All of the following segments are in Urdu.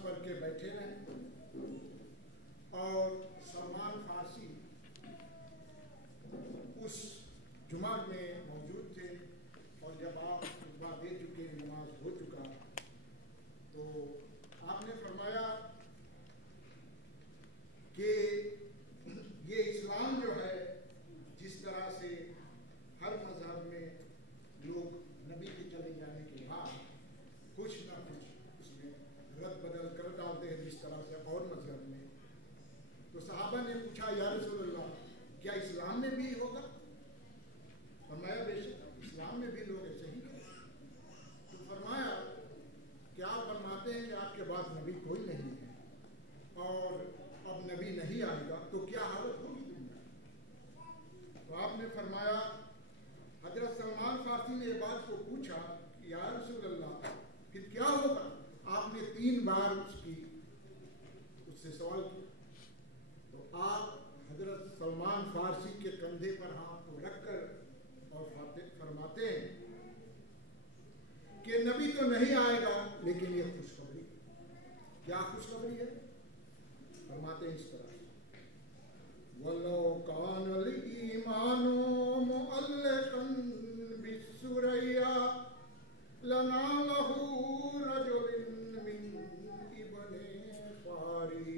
نماز پڑھ کے بیٹھے رہے اور سلمان فارسی اس جمعہ میں موجود تھے، اور جب آپ خطبہ دے چکے، نماز ہو چکا، تو آپ نے فرمایا کہ یہ اسلام جو ہے، جس طرح سے ہر مذہب میں لوگ نبی کے چلے جانے کے بعد کچھ نہ کچھ اس میں رد بدل کر ڈالتے ہیں، جس طرح سے اور مذہب میں، تو صحابہ نے پوچھا یا رسول اللہ کیا اسلام میں بھی ہوگا؟ فرمایا بے شک اسلام میں بھی لوگ ایسے ہی کریں۔ تو فرمایا کہ آپ فرماتے ہیں کہ آپ کے بعد نبی کوئی نہیں ہے اور اب نبی نہیں آئے گا، تو کیا حالت ہوگی دنیا؟ تو آپ نے فرمایا، حضرت سلمان فارسی نے یہ بات کو پوچھا کہ یا رسول اللہ پھر کیا ہوگا؟ آپ نے 3 بار اس سے سوال کیا، تو آپ حضرت سلمان فارسی کے کندھے پر ہاتھ کو رکھ کر اور فرماتے ہیں کہ نبی تو نہیں آئے گا، لیکن یہ خوشخبری۔ کیا خوشخبری ہے؟ فرماتے ہیں اس طرح، وَلَوْ كَانَ الْإِيمَانُ مُعَلَّقًا بِالثُّرَيَّا لَنَالَهُ رَجُلٌ مِّنْ ابْنِ فَارِسَ۔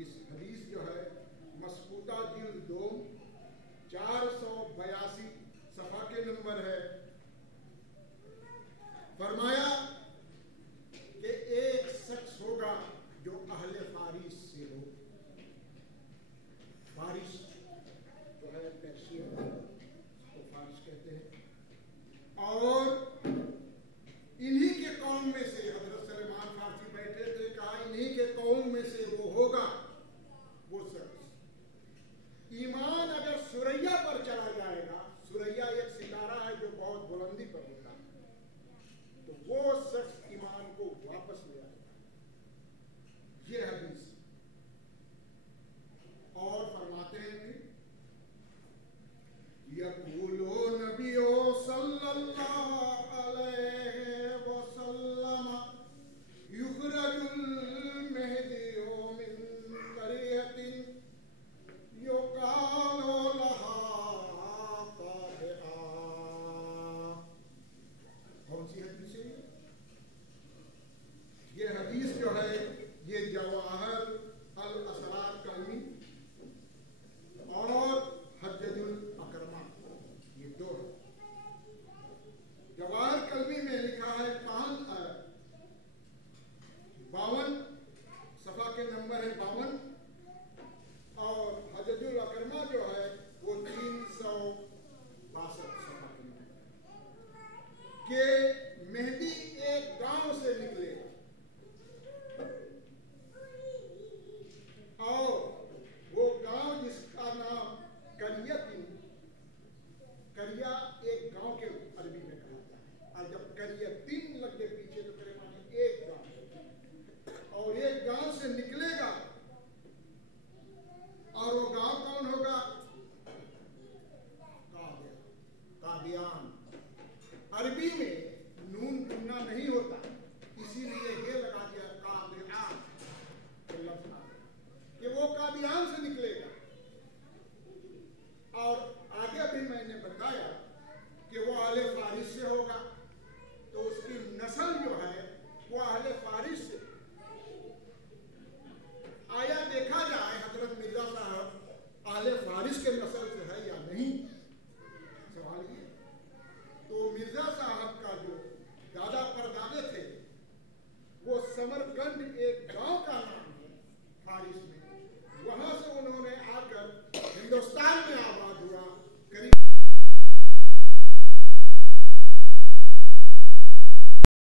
اس حدیث جو ہے مسکوتہ جلد 2 482 صفحہ کے نمبر ہے۔ فرمایا کہ ایک شخص ہوگا جو اہل فارس سے ہو۔ فارس جو ہے پیرشین کو فارس کہتے ہیں، اور انہی کے قوم میں سے حضرت سلمان فارسی بیٹھے تھے، کہا انہی کے قوم میں سے وہ ہوگا، وہ شخص ایمان اگر سریا پر چلا جائے گا، سریا ایک ستارہ ہے جو بہت بلندی پر ہوتا ہے، تو وہ شخص ایمان کو واپس لے آئے گا۔ یہ حدیث اور فرماتے ہیں یقول نبی صلی اللہ علیہ وسلم یخرج المہدی من قریۃ یقال لها قابعہ۔ کون سی حدیث ہے یہ حدیث جو ہے یہ جواہر الاسرار کلمی اور حجج الاکرمہ، یہ 2 ہے۔ جواہر کلمی میں لکھا ہے 52 صفحہ کے نمبر ہے 52، اور حجج الاکرمہ جو ہے وہ 362 صفحہ کے نمبر ہے، کہ مہدی ایک گاؤں سے نکلے گا، اور وہ گاؤں جس کا نام کریا ایک گاؤں کے عربی میں کہا جاتا ہے، اور جب کریتن لگ گئے پیچھے تو کرے مانے ایک گاؤں، اور ایک گاؤں سے نکلے گا، اور وہ گاؤں کون ہوگا؟ قادیان۔ عربی میں نون گننا نہیں ہوتا، اسی لیے یہ لگا دیا قادیان لفظ کہ وہ قادیان سے نکلے گا۔ اور آگے بھی میں نے بتایا کہ وہ اہل فارس سے ہوگا، تو اس کی نسل جو ہے وہ اہل فارس سے۔ آیا دیکھا جائے حضرت مرزا صاحب اہل فارس کے نسل سے ہے یا نہیں، سوال یہ۔ تو مرزا صاحب کا جو دادا پردادے تھے وہ سمرقند ایک گاؤں کا نام ہے فارس میں، وہاں سے انہوں نے آ کر ہندوستان میں